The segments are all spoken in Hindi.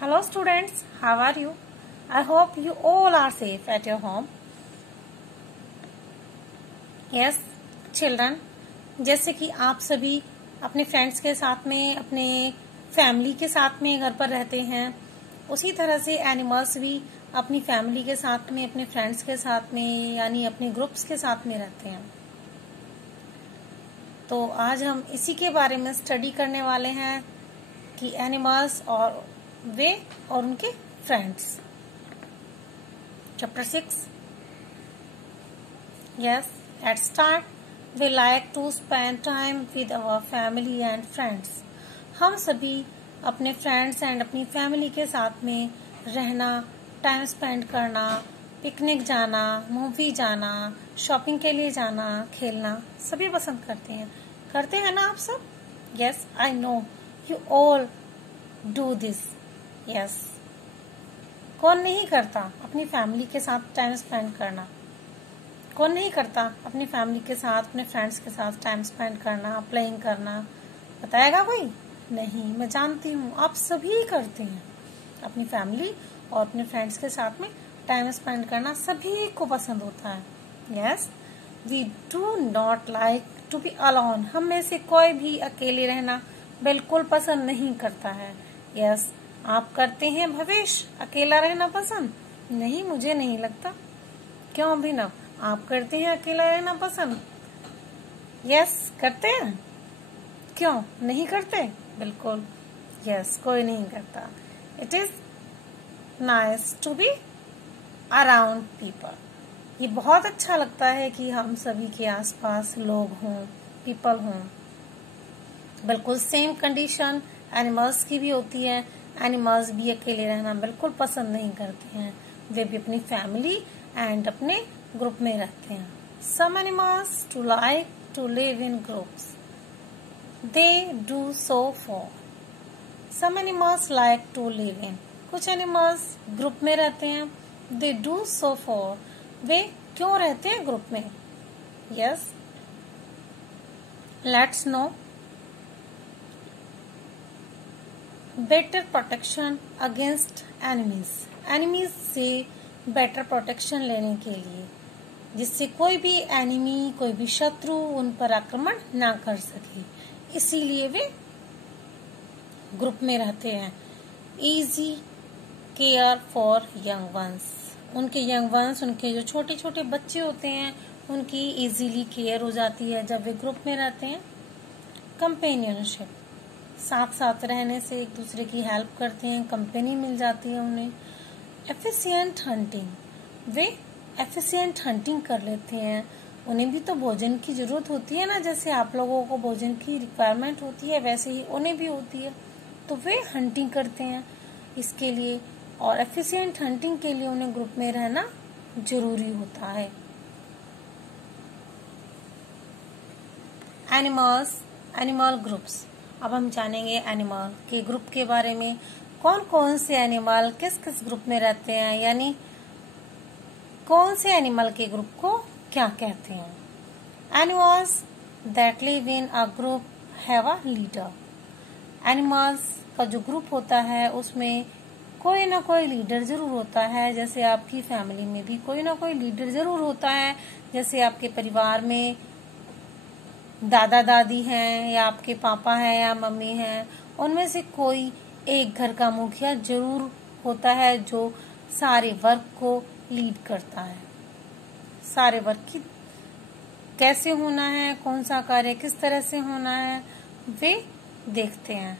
Hello students, how are you? I hope you all are safe at your home. Yes, children, जैसे कि आप सभी अपने फ्रेंड्स के साथ में, अपने फैमिली के साथ में घर पर रहते हैं, उसी तरह से एनिमल्स भी अपनी फैमिली के साथ में, अपने फ्रेंड्स के साथ में, यानी अपने ग्रुप्स के साथ में रहते हैं। तो आज हम इसी के बारे में स्टडी करने वाले हैं कि एनिमल्स और वे और उनके friends. Chapter 6। Yes, at start we like to spend time with our family and friends. हम सभी अपने फ्रेंड्स एंड अपनी फैमिली के साथ में रहना, टाइम स्पेंड करना, पिकनिक जाना, मूवी जाना, शॉपिंग के लिए जाना, खेलना सभी पसंद करते हैं ना आप सब? Yes, I know you all do this. Yes. कौन नहीं करता अपनी फैमिली के साथ टाइम स्पेंड करना? कौन नहीं करता अपनी फैमिली के साथ, अपने फ्रेंड्स के साथ टाइम स्पेंड करना, प्लेइंग करना? बताएगा कोई? नहीं, मैं जानती हूँ आप सभी करते हैं। अपनी फैमिली और अपने फ्रेंड्स के साथ में टाइम स्पेंड करना सभी को पसंद होता है। Yes, we do not like to be alone. हम में से कोई भी अकेले रहना बिल्कुल पसंद नहीं करता है। यस, आप करते हैं भवेश अकेला रहना पसंद? नहीं, मुझे नहीं लगता। क्यों अभिनव, आप करते हैं अकेला रहना पसंद? यस, करते हैं। क्यों नहीं करते? बिल्कुल यस, कोई नहीं करता। It is nice to be around people. ये बहुत अच्छा लगता है कि हम सभी के आसपास लोग हों, पीपल हों। बिल्कुल सेम कंडीशन एनिमल्स की भी होती है। एनिमल्स भी अकेले रहना बिल्कुल पसंद नहीं करते हैं। वे भी अपनी फैमिली एंड अपने ग्रुप में रहते हैं। Some animals to like to live in groups. They do so for. Some animals like to live in. कुछ एनिमल्स ग्रुप में रहते हैं। They do so for. वे क्यों रहते हैं ग्रुप में? Yes. Let's know. Better protection against enemies. Enemies से बेटर प्रोटेक्शन लेने के लिए, जिससे कोई भी एनिमी, कोई भी शत्रु उन पर आक्रमण ना कर सके, इसीलिए वे ग्रुप में रहते हैं। Easy care for young ones. उनके यंग वंस, उनके जो छोटे छोटे बच्चे होते हैं, उनकी इजीली केयर हो जाती है जब वे ग्रुप में रहते हैं। कंपेनियनशिप, साथ साथ रहने से एक दूसरे की हेल्प करते हैं, कंपनी मिल जाती है उन्हें। एफिशिएंट हंटिंग, वे एफिशिएंट हंटिंग कर लेते हैं। उन्हें भी तो भोजन की जरूरत होती है ना, जैसे आप लोगों को भोजन की रिक्वायरमेंट होती है वैसे ही उन्हें भी होती है, तो वे हंटिंग करते हैं इसके लिए। और एफिशिएंट हंटिंग के लिए उन्हें ग्रुप में रहना जरूरी होता है। Animal groups. अब हम जानेंगे एनिमल के ग्रुप के बारे में। कौन कौन से एनिमल किस किस ग्रुप में रहते हैं, यानी कौन से एनिमल के ग्रुप को क्या कहते हैं? Animals that live in a group have a leader. Animals का जो ग्रुप होता है उसमें कोई ना कोई लीडर जरूर होता है। जैसे आपकी फैमिली में भी कोई ना कोई लीडर जरूर होता है। जैसे आपके परिवार में दादा दादी हैं, या आपके पापा हैं, या मम्मी हैं, उनमें से कोई एक घर का मुखिया जरूर होता है जो सारे वर्क को लीड करता है। सारे वर्क की कैसे होना है, कौन सा कार्य किस तरह से होना है, वे देखते हैं,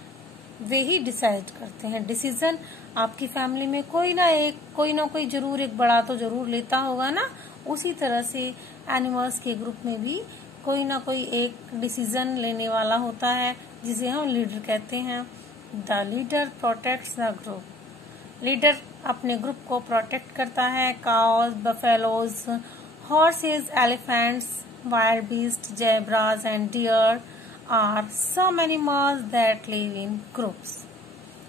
वे ही डिसाइड करते हैं। डिसीजन आपकी फैमिली में कोई ना कोई जरूर एक बड़ा तो जरूर लेता होगा ना। उसी तरह से एनिमल्स के ग्रुप में भी कोई ना कोई एक डिसीजन लेने वाला होता है, जिसे हम लीडर कहते हैं। The leader protects the group. Leader अपने ग्रुप को प्रोटेक्ट करता है। Cows, buffaloes, horses, elephants, wild beast, zebras and deer are some animals that live in groups.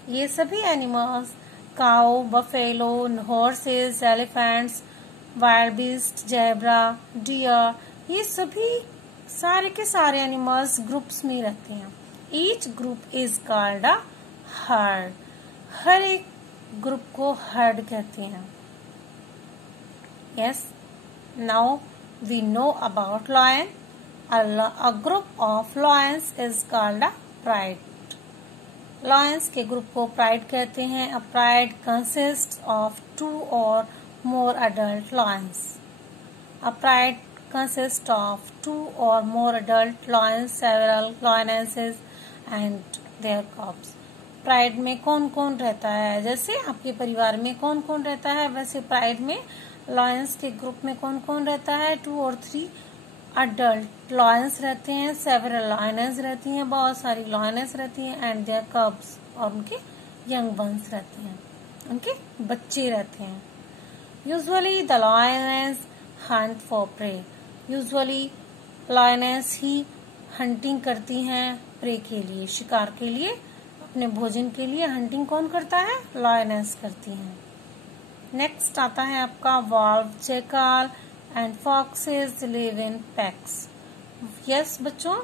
ये सभी animals, cow, buffalo, horses, elephants, wild beast, zebra, deer, ये सभी सारे के सारे एनिमल्स ग्रुप्स में रहते हैं। Each group is called a herd. हर एक ग्रुप को हर्ड कहते हैं। Yes, now we know about lion. A group of lions is called a pride. Lions के ग्रुप को प्राइड कहते हैं। A pride consists of 2 or more adult lions. A pride consists of 2 or more adult lions, several lionesses and their cubs. Pride में कौन कौन रहता है? जैसे आपके परिवार में कौन कौन रहता है, वैसे प्राइड में लायंस के ग्रुप में कौन कौन रहता है? 2 और 3 अडल्ट लॉयंस रहते हैं, सेवरल लॉयनेस रहती हैं, बहुत सारी लॉयनेस रहती हैं, एंड देयर कब्स, और उनके यंग वंस रहते हैं, उनके बच्चे रहते हैं। Usually the lioness hunt for prey. Usually lioness ही हंटिंग करती हैं प्रे के लिए, शिकार के लिए, अपने भोजन के लिए हंटिंग कौन करता है? लॉयनेस करती हैं। नेक्स्ट आता है आपका valve, jackal and foxes live in packs. Yes बच्चों,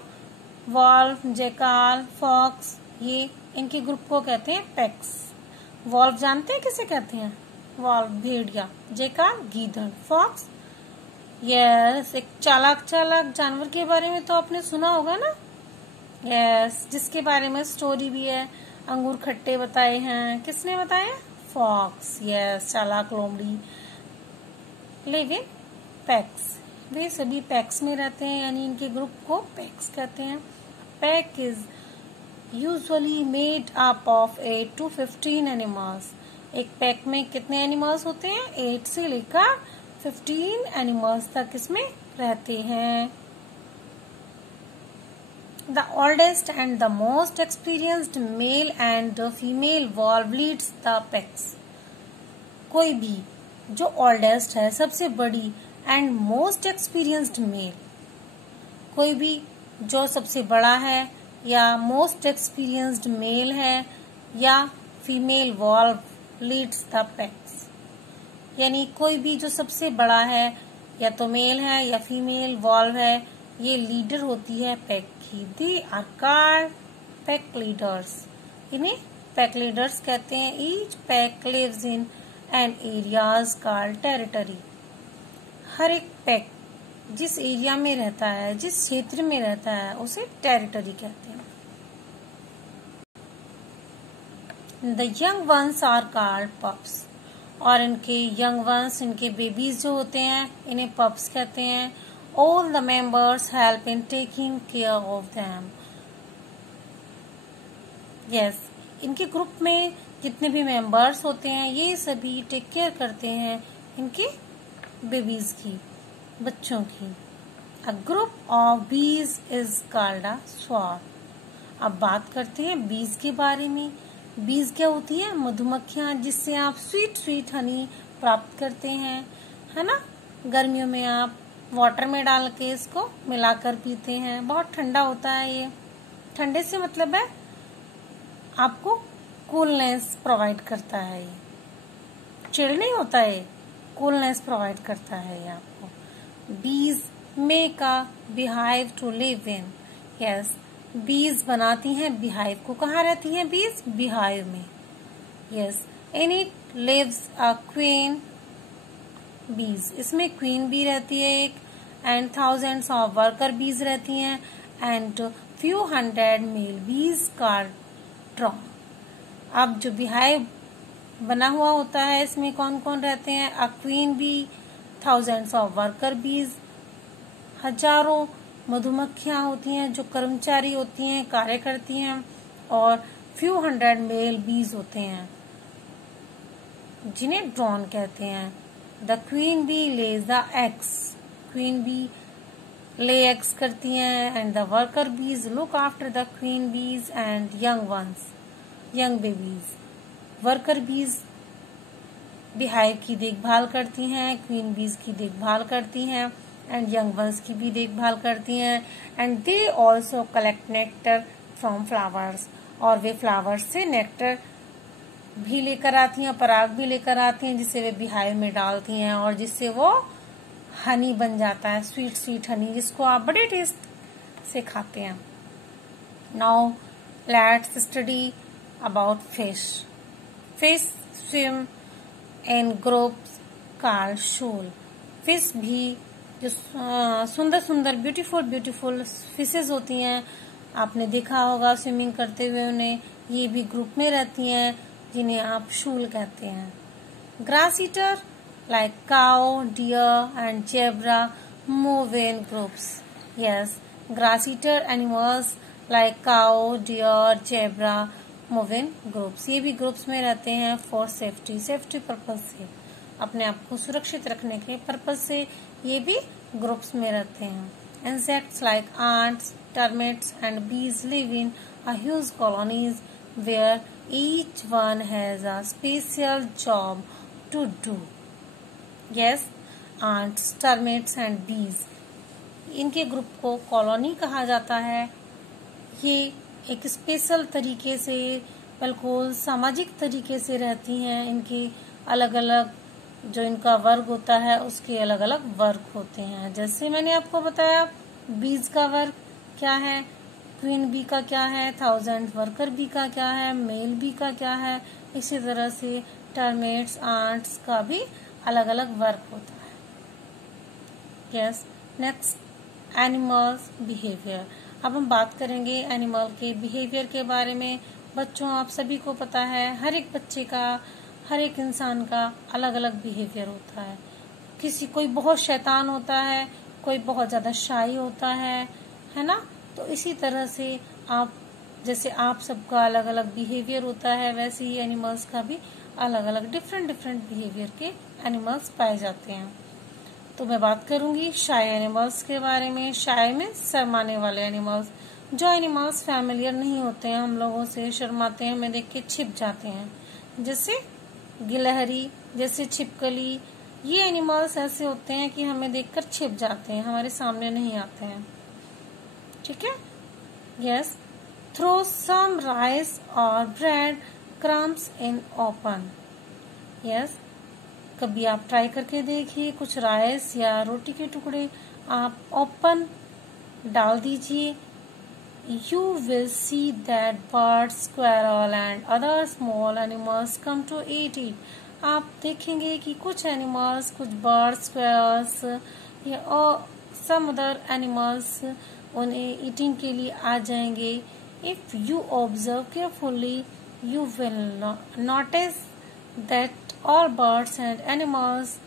वॉल्व, जैकाल, फॉक्स, ये इनके ग्रुप को कहते हैं पैक्स। वॉल्व जानते हैं किसे कहते हैं? वॉल्व भेड़िया, जैकाल गीदड़, फॉक्स यस एक चालाक जानवर के बारे में तो आपने सुना होगा ना। यस, जिसके बारे में स्टोरी भी है, अंगूर खट्टे बताए हैं। किसने बताए? फॉक्स। यस, चालाक लोमड़ी। लिव इन पैक्स, वे सभी पैक्स में रहते हैं, यानी इनके ग्रुप को पैक्स कहते हैं। Pack is usually made up of 8 to 15 animals. एक पैक में कितने एनिमल्स होते हैं? 8 से लेकर 15 एनिमल्स तक इसमें रहते हैं। The oldest and the most experienced male and female valve leads the PACS. कोई भी जो ओल्डेस्ट है, सबसे बड़ी, एंड मोस्ट एक्सपीरियंस्ड मेल, कोई भी जो सबसे बड़ा है या मोस्ट एक्सपीरियंस्ड मेल है या female valve leads the PACS, यानी कोई भी जो सबसे बड़ा है या तो मेल है या फीमेल वॉल्व है, ये लीडर होती है पैक की। They are called pack leaders. इन्हें पैक लीडर्स कहते हैं। Each pack lives in an areas called territory. हर एक पैक जिस एरिया में रहता है, जिस क्षेत्र में रहता है, उसे टेरिटरी कहते हैं। The young ones are called pups. और इनके यंग वंस, इनके बेबीज जो होते हैं, इन्हें पप्स कहते हैं। All the members help in taking care of them. Yes, इनके ग्रुप में जितने भी मेंबर्स होते हैं, ये सभी टेक केयर करते हैं इनके बेबीज की, बच्चों की। अ ग्रुप ऑफ बीज इज कॉल्ड अ स्वार्म। अब बात करते हैं बीज के बारे में। बीज क्या होती है? मधुमक्खियां, जिससे आप स्वीट हनी प्राप्त करते हैं, है ना। गर्मियों में आप वाटर में डाल के इसको मिलाकर पीते हैं, बहुत ठंडा होता है ये। ठंडे से मतलब है आपको कूलनेस प्रोवाइड करता है, ये चिल नहीं होता है, कूलनेस प्रोवाइड करता है ये आपको। Bees make a beehive to live in. Yes, bees बनाती हैं बिहाइव को। कहाँ रहती हैं बीज? बिहाइव में। Yes, in it lives a queen bees. इसमें क्वीन बी रहती है एक, एंड थाउजेंड्स ऑफ वर्कर बीज रहती हैं, एंड फ्यू हंड्रेड मेल बीज का ड्रॉन। अब जो बिहाइव बना हुआ होता है, इसमें कौन कौन रहते हैं? A queen bee, thousands of worker bees, हजारों मधुमक्खियां होती हैं जो कर्मचारी होती हैं, कार्य करती हैं, और फ्यू हंड्रेड मेल बीज होते हैं जिन्हें ड्रोन कहते हैं। The queen bee lays the eggs. Queen bee lay eggs करती हैं, and the worker bees look after the queen bees and young ones, young babies. Worker bees beehive की देखभाल करती हैं, क्वीन बीज की देखभाल करती हैं, एंड यंग वंस की भी देखभाल करती हैं। And they also collect nectar from flowers. और वे फ्लावर्स से नेक्टर भी लेकर आती हैं, पराग भी लेकर आती हैं, जिसे वे बिहाइव में डालती हैं, और जिससे वो हनी बन जाता है, स्वीट हनी, जिसको आप बड़े टेस्ट से खाते हैं। Now let's study about fish. swim in groups called shoal. Fish भी जो सुंदर सुंदर ब्यूटीफुल फिशेज होती हैं, आपने देखा होगा स्विमिंग करते हुए उन्हें, ये भी ग्रुप में रहती हैं जिन्हें आप शूल कहते हैं. Grass eater like cow, deer and zebra move in groups. Yes, grass eater animals like cow, deer, zebra move in groups. ये भी ग्रुप्स में रहते हैं for सेफ्टी पर्पज से, अपने आप को सुरक्षित रखने के पर्पज से ये भी ग्रुप्स में रहते हैं. Insects like ants, termites and bees live in a huge colonies where each one has a special job to do. Yes, ants, termites and bees, इनके ग्रुप को कॉलोनी कहा जाता है. ये एक स्पेशल तरीके से, बिल्कुल सामाजिक तरीके से रहती हैं. इनके अलग अलग जो इनका वर्ग होता है उसके अलग अलग वर्ग होते हैं. जैसे मैंने आपको बताया बीज का वर्ग क्या है, क्वीन बी का क्या है, 1000 वर्कर बी का क्या है, मेल बी का क्या है. इसी तरह से टर्मिट्स, आंट्स का भी अलग अलग वर्ग होता है. Yes, next animals behaviour. अब हम बात करेंगे एनिमल के बिहेवियर के बारे में. बच्चों, आप सभी को पता है हर एक बच्चे का, हर एक इंसान का अलग अलग बिहेवियर होता है. कोई बहुत शैतान होता है, कोई बहुत ज्यादा शाई होता है ना. तो इसी तरह से जैसे आप सबका अलग अलग बिहेवियर होता है, वैसे ही एनिमल्स का भी अलग अलग डिफरेंट बिहेवियर के एनिमल्स पाए जाते हैं. तो मैं बात करूंगी शाय एनिमल्स के बारे में. शाय में शर्माने वाले एनिमल्स, जो एनिमल्स फैमिलियर नहीं होते हैं हम लोगों से, शर्माते हैं, हमें देख के छिप जाते हैं. जैसे गिलहरी, जैसे छिपकली, ये एनिमल्स ऐसे होते हैं कि हमें देखकर छिप जाते हैं, हमारे सामने नहीं आते हैं. ठीक है. यस, थ्रो सम राइस और bread crumbs in open. Yes, कभी आप ट्राई करके देखिए, कुछ राइस या रोटी के टुकड़े आप ओपन डाल दीजिए. You will see that birds, squirrel and other small animals come to eat it. आप देखेंगे कि कुछ एनिमल्स, कुछ बर्ड्स, स्क्वेरल्स या some other animals उन्हें ईटिंग के लिए आ जाएंगे. If you observe carefully, you will notice that all birds and animals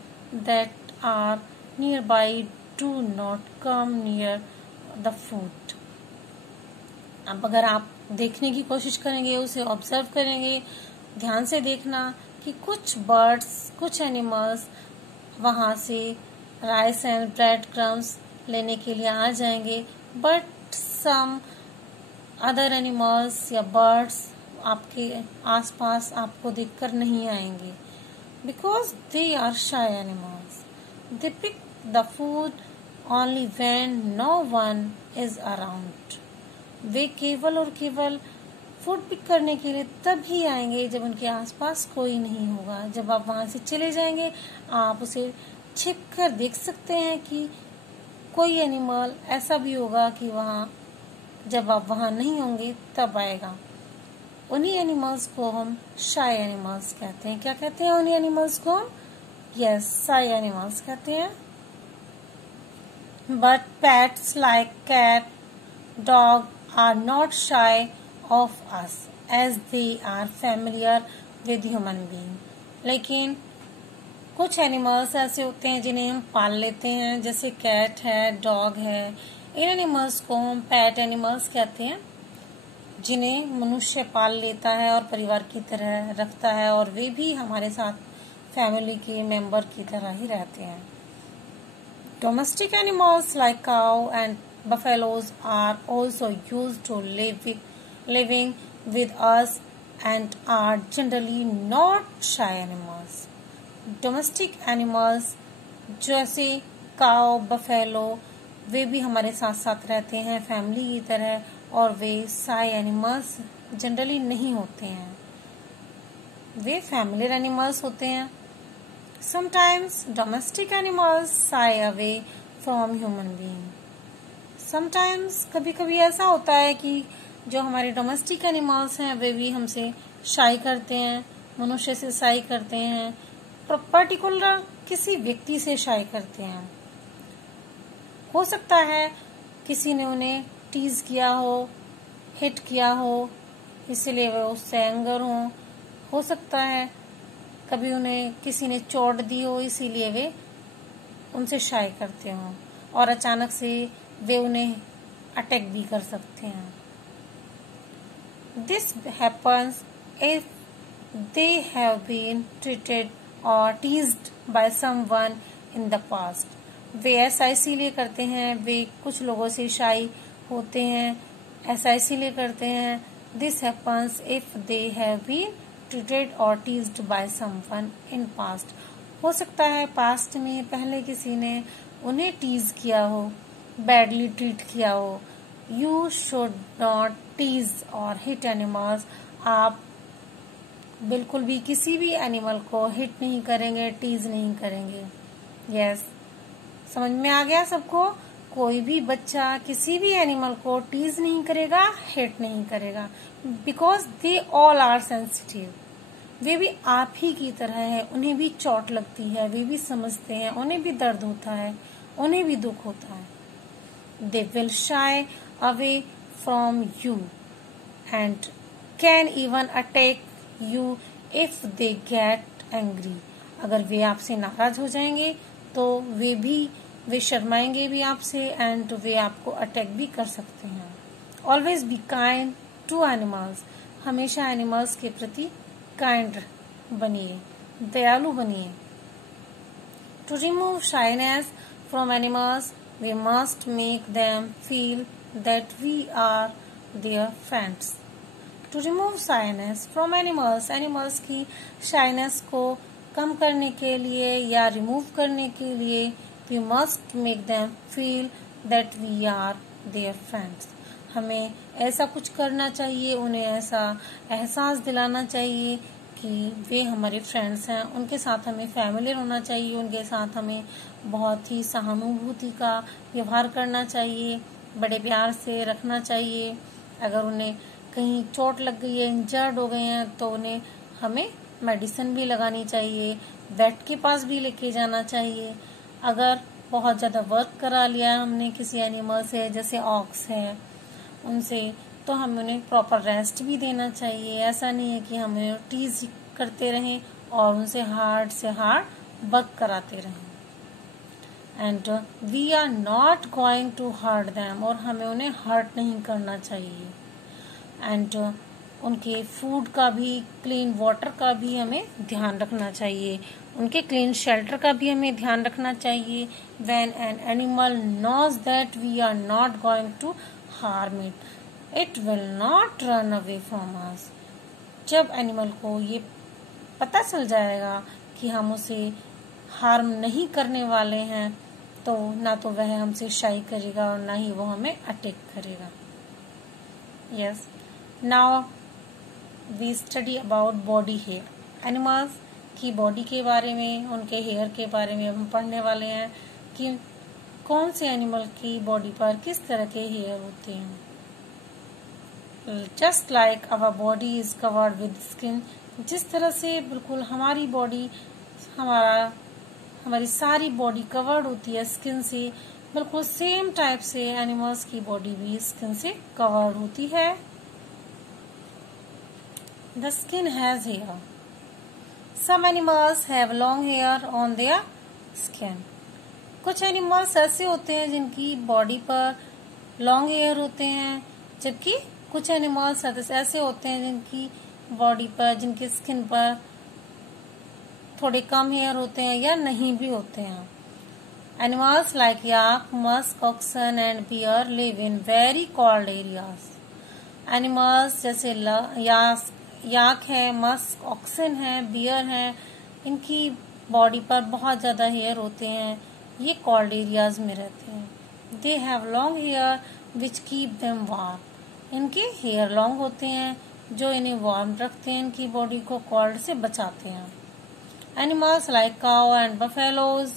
that are nearby do not come near the food. अब अगर आप देखने की कोशिश करेंगे, उसे ऑब्जर्व करेंगे, ध्यान से देखना कि कुछ बर्ड्स, कुछ एनिमल्स वहां से राइस एंड ब्रेड क्रम्स लेने के लिए आ जाएंगे, बट सम अदर एनिमल्स या बर्ड्स आपके आसपास आपको देखकर नहीं आएंगे, because they are shy animals. They pick the food only when no one is around. वे केवल और केवल फूड पिक करने के लिए तभी आएंगे जब उनके आसपास कोई नहीं होगा. जब आप वहां से चले जाएंगे, आप उसे छिप कर देख सकते हैं कि कोई एनिमल ऐसा भी होगा कि जब आप वहां नहीं होंगे तब आएगा. उन्हीं एनिमल्स को हम शाय एनिमल्स कहते हैं. क्या कहते हैं उन्हीं एनिमल्स को? यस, शाय एनिमल्स कहते हैं. But pets like cat, dog are not shy of us as they are familiar with human being. लेकिन कुछ एनिमल्स ऐसे होते हैं जिन्हें हम पाल लेते हैं, जैसे कैट है, डॉग है. इन एनिमल्स को हम पैट एनिमल्स कहते हैं, जिन्हें मनुष्य पाल लेता है और परिवार की तरह रखता है, और वे भी हमारे साथ फैमिली के मेंबर की तरह ही रहते हैं. Domestic animals like cow and buffaloes are also used to living with us and are generally not shy animals. Domestic animals जैसे काउ, बफेलो, वे भी हमारे साथ साथ रहते हैं फैमिली की तरह, और वे शाय एनिमल्स जनरली नहीं होते हैं, वे फैमिलियर एनिमल्स होते हैं. Sometimes domestic animals shy away from human being. Sometimes कभी कभी ऐसा होता है कि जो हमारे डोमेस्टिक एनिमल्स हैं वे भी हमसे शाई करते हैं, मनुष्य से शाई करते हैं, पर्टिकुलर किसी व्यक्ति से शाई करते हैं। हो सकता है किसी ने उन्हें टीज किया हो, हिट किया हो, इसलिए वे उससे एंगर हो सकता है कभी उन्हें किसी ने चोट दी हो, इसीलिए वे उनसे शाई करते हों, और अचानक से वे उन्हें अटैक भी कर सकते हैं। This happens if they have been treated or teased by someone in the past. वे ऐसा इसीलिए करते हैं, वे कुछ लोगों से शाई होते हैं, ऐसा इसीलिए करते हैं। This happens if they have been treated or teased by someone in past. हो सकता है पास्ट में पहले किसी ने उन्हें टीज किया हो, बैडली ट्रीट किया हो। यू शुड नॉट टीज और हिट एनिमल्स। आप बिल्कुल भी किसी भी एनिमल को हिट नहीं करेंगे, टीज नहीं करेंगे। यस, समझ में आ गया सबको? कोई भी बच्चा किसी भी एनिमल को टीज नहीं करेगा, हिट नहीं करेगा, because they all are sensitive. वे भी आप ही की तरह है, उन्हें भी चोट लगती है, वे भी समझते हैं, उन्हें भी दर्द होता है, उन्हें भी दुख होता है। They will shy away from you and can even attack you if they get angry. अगर वे आपसे नाराज हो जाएंगे तो वे शर्माएंगे भी आपसे, एंड वे आपको अटैक भी कर सकते हैं। Always be kind to animals. हमेशा एनिमल्स के प्रति काइंड बनिए, दयालु बनिए। To remove shyness from animals we must make them feel that we are their friends. To remove shyness from animals, animals की शाइनेस को कम करने के लिए या रिमूव करने के लिए we must make them feel that we are their friends. हमें ऐसा कुछ करना चाहिए, उन्हें ऐसा एहसास दिलाना चाहिए कि वे हमारे फ्रेंड्स हैं, उनके साथ हमें फैमिलियर होना चाहिए, उनके साथ हमें बहुत ही सहानुभूति का व्यवहार करना चाहिए, बड़े प्यार से रखना चाहिए। अगर उन्हें कहीं चोट लग गई है, इंजर्ड हो गए हैं, तो उन्हें हमें मेडिसिन भी लगानी चाहिए, वेट के पास भी लेके जाना चाहिए। अगर बहुत ज़्यादा वर्क करा लिया हमने किसी एनिमल से, जैसे ऑक्स है, उनसे, तो हमें उन्हें प्रॉपर रेस्ट भी देना चाहिए। ऐसा नहीं है कि हमें टीज करते रहें और उनसे हार्ड से हार्ड वर्क कराते रहें। And we are not going to hurt them, और हमें उन्हें हर्ट नहीं करना चाहिए। एंड उनके फूड का भी, क्लीन वाटर का भी हमें ध्यान रखना चाहिए, उनके क्लीन शेल्टर का भी हमें ध्यान रखना चाहिए। When an animal knows that we are not going to harm it, it will not run away from us. जब एनिमल को ये पता चल जाएगा कि हम उसे हार्म नहीं करने वाले हैं, तो ना तो वह हमसे शाई करेगा और ना ही वो हमें अटैक करेगा। Yes, now we study about body hair. Animals की बॉडी के बारे में, उनके हेयर के बारे में हम पढ़ने वाले हैं कि कौन से एनिमल की बॉडी पर किस तरह के हेयर होते हैं। Just like our body is covered with skin, जिस तरह से बिल्कुल हमारी बॉडी, हमारी सारी बॉडी कवर्ड होती है स्किन से, बिल्कुल सेम टाइप से एनिमल्स की बॉडी भी स्किन से कवर्ड होती है। The skin has hair. Some animals have long hair on their skin. कुछ एनिमल्स ऐसे होते हैं जिनकी बॉडी पर लॉन्ग हेयर होते हैं, जबकि कुछ एनिमल्स ऐसे होते हैं जिनकी बॉडी पर, जिनकी स्किन पर थोड़े कम हेयर होते हैं या नहीं भी होते हैं। Animals like yak, musk, oxen and bear live in very cold areas. Animals जैसे याक है, मस्क, ऑक्सन है, बियर है, इनकी बॉडी पर बहुत ज्यादा हेयर होते हैं, ये कोल्ड एरियाज में रहते हैं। They have long hair which keep them warm. इनके हेयर लॉन्ग होते हैं जो इन्हें वार्म रखते हैं, इनकी बॉडी को कोल्ड से बचाते हैं। Animals like cow and buffaloes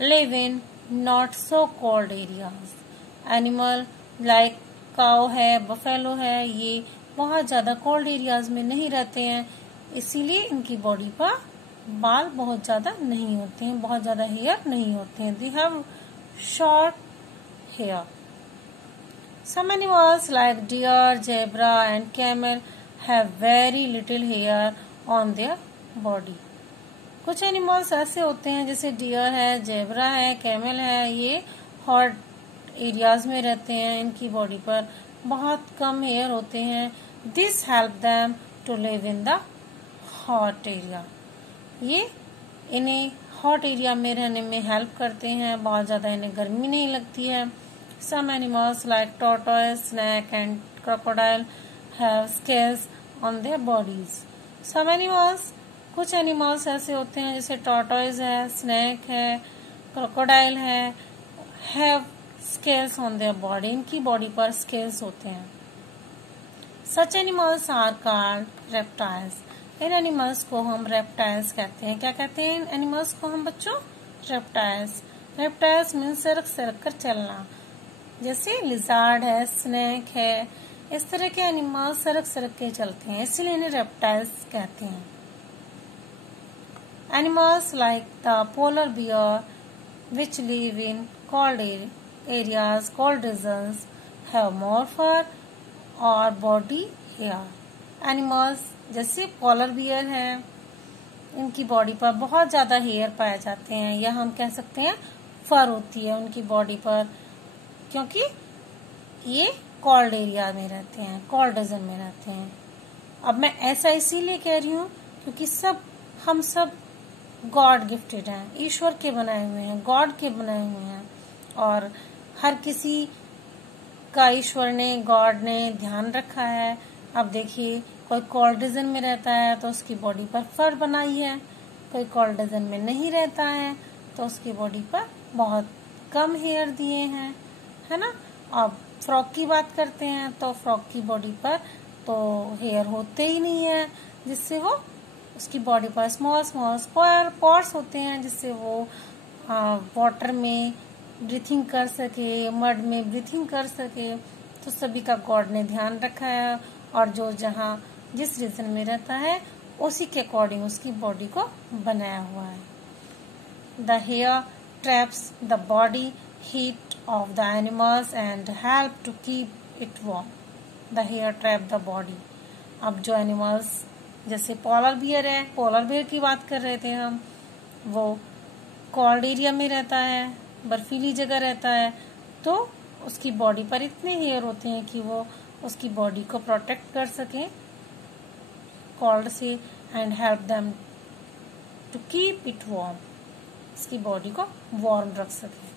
live in not so cold areas. Animal like cow है, बफेलो है, ये बहुत ज्यादा कोल्ड एरियाज में नहीं रहते हैं, इसीलिए इनकी बॉडी पर बाल बहुत ज्यादा नहीं होते हैं, बहुत ज्यादा हेयर नहीं होते हैं। They have short hair. Some animals like deer, zebra and camel have very little hair on their body. कुछ एनिमल्स ऐसे होते हैं जैसे डियर है, जेब्रा है, कैमल है, ये हॉट एरियाज में रहते हैं, इनकी बॉडी पर बहुत कम हेयर होते हैं। This help them to live in the hot area. ये इन्हें हॉट एरिया में रहने में हेल्प करते हैं, बहुत ज्यादा इन्हें गर्मी नहीं लगती है। Some animals like tortoise, snake and crocodile have scales on their bodies. Some animals, कुछ एनिमल्स ऐसे होते हैं जैसे टॉर्टोइज है, स्नेक है, क्रोकोडाइल है, have scales on their body. इनकी बॉडी पर स्केल्स होते हैं। Such animals are called reptiles. In animals को हम रेप्टाइल्स कहते हैं। क्या कहते हैं इन एनिमल्स को हम बच्चों? रेप्टाइल्स। रेप्टाइल्स मीन्स सरक सरक कर चलना, जैसे लिजार्ड है, स्नेक है, इस तरह के एनिमल्स सरक सरक के चलते हैं, इसलिए इन्हें रेप्टाइल्स कहते हैं। Animals like the polar bear which live in cold areas, cold regions, have more fur और बॉडी हेयर। एनिमल्स जैसे पोलर बियर है, इनकी बॉडी पर बहुत ज्यादा हेयर पाए जाते हैं, या हम कह सकते हैं फर होती है उनकी बॉडी पर, क्योंकि ये कोल्ड एरिया में रहते हैं, कोल्ड रीजन में रहते हैं। अब मैं ऐसा इसीलिए कह रही हूँ क्योंकि हम सब गॉड गिफ्टेड हैं, ईश्वर के बनाए हुए हैं, गॉड के बनाए हुए हैं, और हर किसी का ईश्वर ने, गॉड ने ध्यान रखा है। अब देखिए, कोई कोल्ड रीजन में रहता है तो उसकी बॉडी पर फर बनाई है, कोई कोल्ड रीजन में नहीं रहता है तो उसकी बॉडी पर बहुत कम हेयर दिए हैं, है ना। अब फ्रॉग की बात करते हैं तो फ्रॉग की बॉडी पर तो हेयर होते ही नहीं है, जिससे वो उसकी बॉडी पर स्मॉल स्मॉल पॉर्स होते हैं, जिससे वो वाटर में ब्रीथिंग कर सके, मड में ब्रीथिंग कर सके। तो सभी का गॉड ने ध्यान रखा है, और जो जहाँ जिस रीजन में रहता है उसी के अकॉर्डिंग उसकी बॉडी को बनाया हुआ है। The hair traps the body heat of the animals and help to keep it warm. The hair trap the body. अब जो एनिमल्स जैसे पोलर बियर है, पोलर बियर की बात कर रहे थे हम, वो कोल्ड एरिया में रहता है, बर्फीली जगह रहता है, तो उसकी बॉडी पर इतने हेयर होते हैं कि वो उसकी बॉडी को प्रोटेक्ट कर सके कोल्ड से, and help them to keep it warm, उसकी बॉडी को वार्म रख सके।